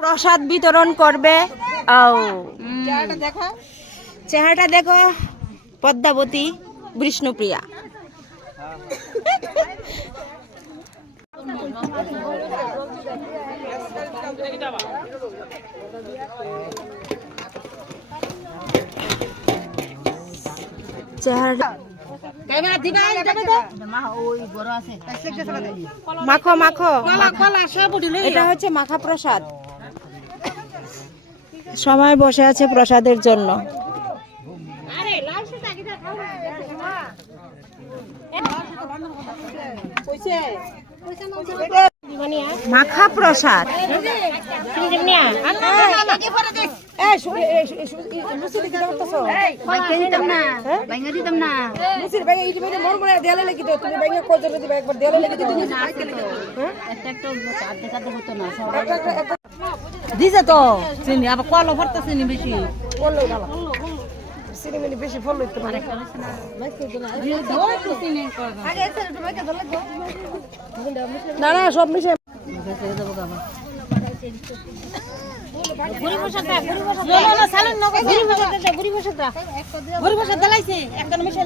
প্রসাদ বিতরণ করবে। ও চেহারাটা দেখো। পদ্মাবতী বিষ্ণুপ্রিয়া। মাখো মাখো এটা হচ্ছে মাখা প্রসাদ। সময় বসে আছে প্রসাদের জন্য মাখা প্রসাদ দিছে তো চিনি আবার কলো ভরতে চিনি বেশি। না না সব মিশে। গরিব বসে দালাইছে মিশে